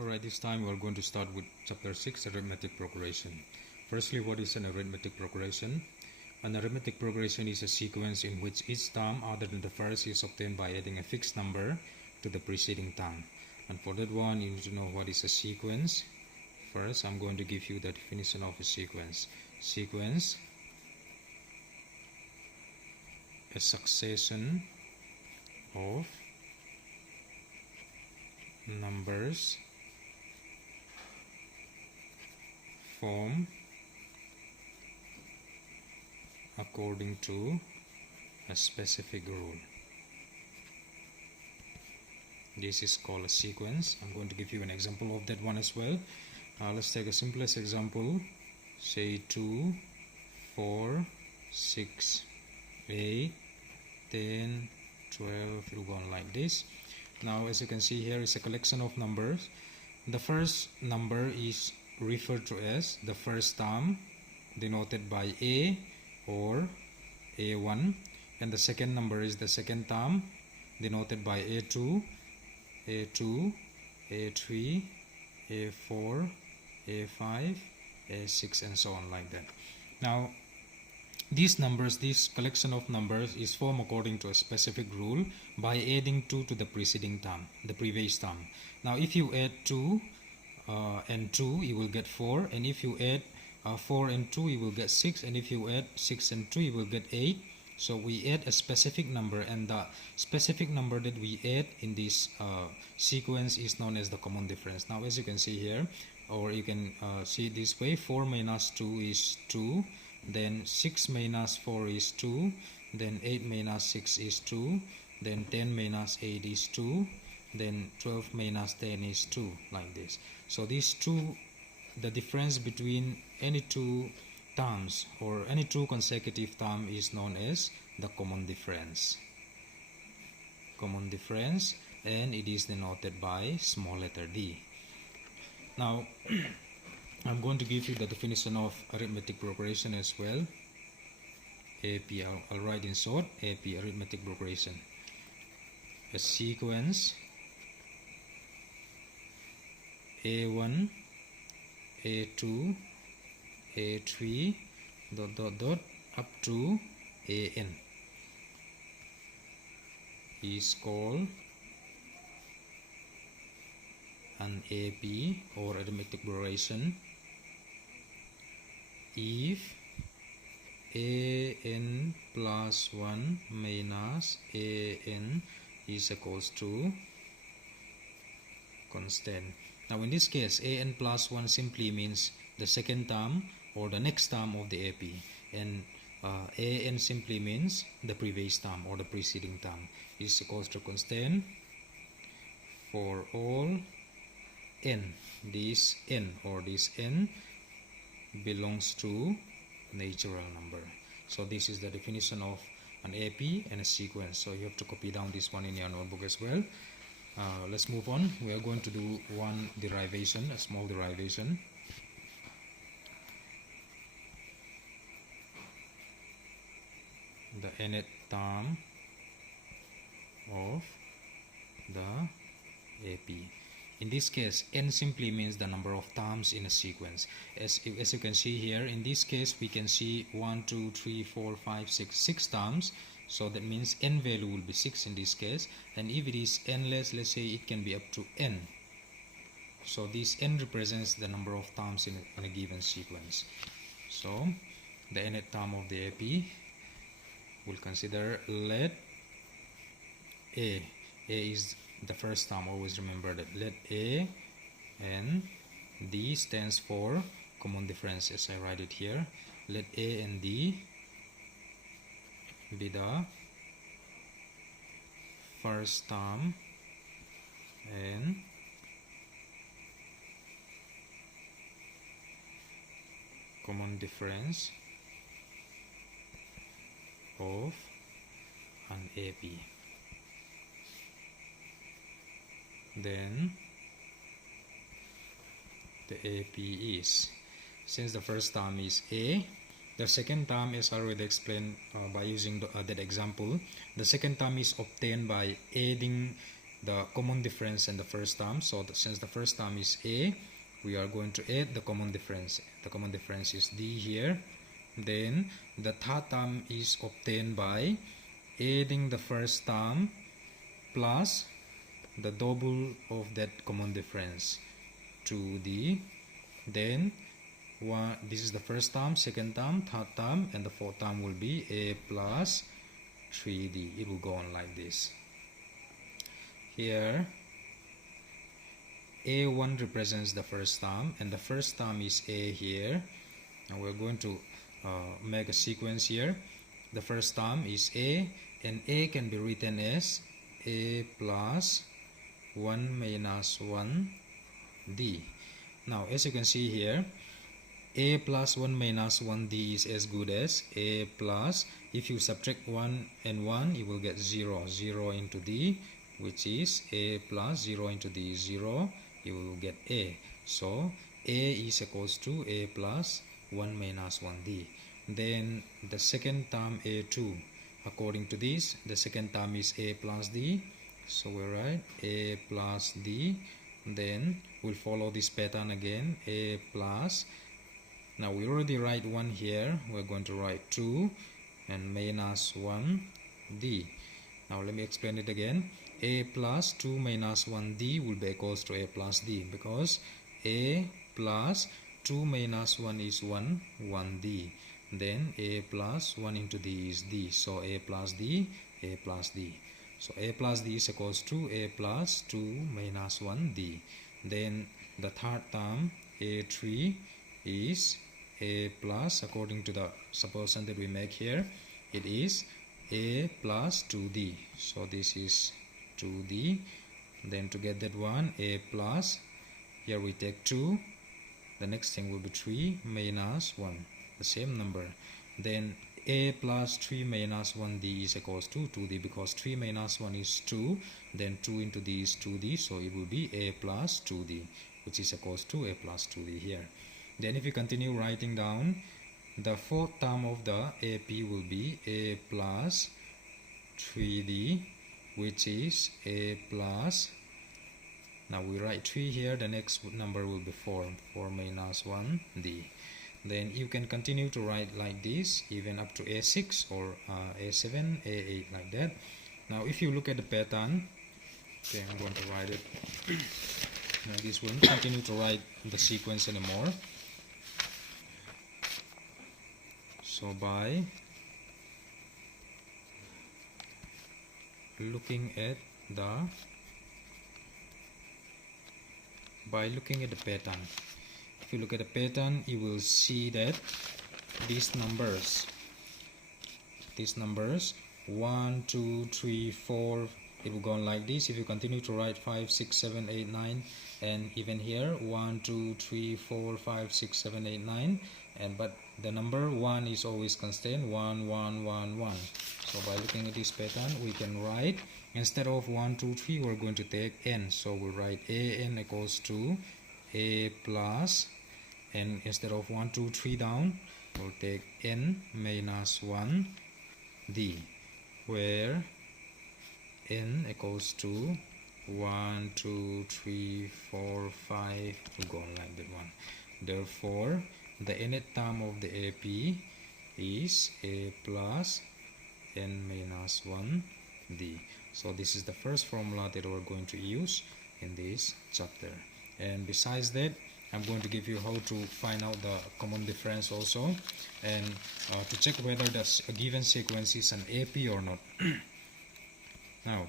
Alright, this time we are going to start with chapter 6, arithmetic progression. Firstly, what is an arithmetic progression? An arithmetic progression is a sequence in which each term other than the first is obtained by adding a fixed number to the preceding term. And for that one, you need to know what is a sequence. First, I'm going to give you the definition of a sequence. Sequence, a succession of numbers formed according to a specific rule. This is called a sequence. I'm going to give you an example of that one as well. Let's take a simplest example, say 2, 4, 6, 8, 10, 12, it'll go on like this. Now as you can see, here is a collection of numbers. The first number is referred to as the first term, denoted by A or A1, and the second number is the second term, denoted by A2, A2, A3, A4, A5, A6, and so on like that. Now these numbers, this collection of numbers is formed according to a specific rule by adding 2 to the preceding term, the previous term. Now if you add 2 and 2, you will get 4, and if you add 4 and 2, you will get 6, and if you add 6 and 2, you will get 8. So we add a specific number, and the specific number that we add in this sequence is known as the common difference. Now as you can see here, or you can see it this way, 4 minus 2 is 2, then 6 minus 4 is 2, then 8 minus 6 is 2, then 10 minus 8 is 2, then 12 minus 10 is 2, like this. So these two, the difference between any two terms or any two consecutive term is known as the common difference. Common difference, and it is denoted by small letter d. Now I'm going to give you the definition of arithmetic progression as well. AP, I'll write in short, AP, arithmetic progression. A sequence A1, A2, A3, dot dot dot up to AN is called an AP or arithmetic progression if AN plus 1 minus AN is equals to constant. Now in this case, AN plus 1 simply means the second term or the next term of the AP, and AN simply means the previous term or the preceding term, is equals to constant for all n. This n or this n belongs to natural number. So this is the definition of an AP and a sequence. So you have to copy down this one in your notebook as well. Let's move on. We are going to do one derivation, a small derivation. The Init Term of the AP. In this case, n simply means the number of terms in a sequence. As you can see here, in this case we can see 1, 2, 3, 4, 5, 6 terms. So that means n value will be 6 in this case, and if it is n-less, let's say it can be up to n. So this n represents the number of terms in a given sequence. So the Init term of the AP, we'll consider let A is the first term. Always remember that. Let A, and D stands for common difference, as I write it here. Let A and D be the first term and common difference of an AP. Then the AP is, since the first term is A, the second term is already explained by using that example. The second term is obtained by adding the common difference in the first term. So since the first term is a, we are going to add the common difference. The common difference is d here. Then the third term is obtained by adding the first term plus the double of that common difference, 2d. Then this is the first term, second term, third term, and the fourth term will be a plus 3d. It will go on like this. Here a1 represents the first term, and the first term is a here. Now we're going to make a sequence here. The first term is a, and a can be written as a plus 1 minus 1d. Now as you can see here, a plus 1 minus 1d is as good as a plus, if you subtract 1 and 1 you will get 0, 0 into d, which is a plus 0 into d is 0, you will get a. So a is equals to a plus 1 minus 1d. Then the second term a2, according to this, the second term is a plus d, so we write a plus d. Then we'll follow this pattern again, a plus, now we already write 1 here, we're going to write 2 and minus 1d. Now let me explain it again. A plus 2 minus 1d will be equals to a plus d, because a plus 2 minus 1 is 1d. Then a plus 1 into d is d, so a plus d, a plus d. So a plus d is equals to a plus 2 minus 1d. Then the third term a3 is a plus, according to the supposition that we make here, it is a plus 2d. So this is 2d. Then to get that one, a plus, here we take 2, the next thing will be 3 minus 1, the same number. Then a plus 3 minus 1d is equals to 2d, because 3 minus 1 is 2, then 2 into d is 2d, so it will be a plus 2d, which is equals to a plus 2d here. Then if you continue writing down, the fourth term of the AP will be a plus 3d, which is a plus, now we write 3 here, the next number will be 4 minus 1d. Then you can continue to write like this, even up to a6 or a7, a8, like that. Now if you look at the pattern, okay, I'm going to write it. Now this will not continue to write the sequence anymore. So by looking at the pattern, if you look at the pattern, you will see that these numbers 1, 2, 3, 4, it will go on like this. If you continue to write 5, 6, 7, 8, 9, and even here 1, 2, 3, 4, 5, 6, 7, 8, 9, but the number 1 is always constant, 1, 1, 1, 1. So by looking at this pattern, we can write, instead of 1, 2, 3, we're going to take n. So we'll write an equals to a plus, and instead of 1, 2, 3 down, we'll take n minus 1d, where n equals to 1, 2, 3, 4, 5, we'll go on like that one. Therefore the init term of the AP is a plus n minus 1d. So this is the first formula that we're going to use in this chapter. And besides that, I'm going to give you how to find out the common difference also, and to check whether the given sequence is an AP or not. Now,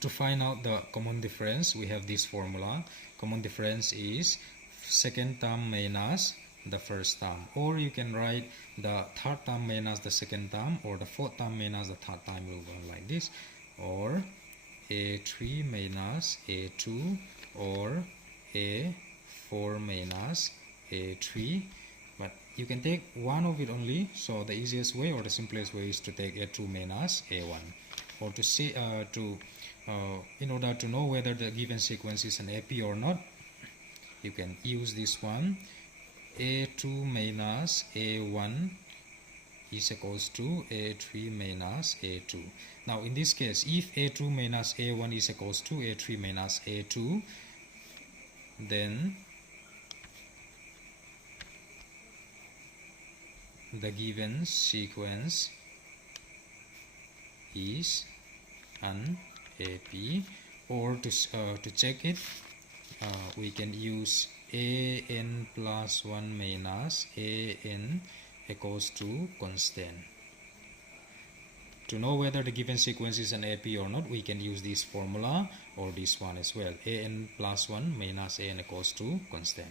to find out the common difference, we have this formula. Common difference is second term minus the first term, or you can write the third term minus the second term, or the fourth term minus the third term, will go like this, or a3 minus a2, or a4 minus a3, but you can take one of it only. So the easiest way or the simplest way is to take a2 minus a1, or to say in order to know whether the given sequence is an AP or not, you can use this one, a2 minus a1 is equals to A3 minus A2. Now in this case, if A2 minus A1 is equals to A3 minus A2, then the given sequence is an AP, or to check it, we can use an plus 1 minus an equals to constant. To know whether the given sequence is an AP or not, we can use this formula or this one as well. An plus 1 minus an equals to constant.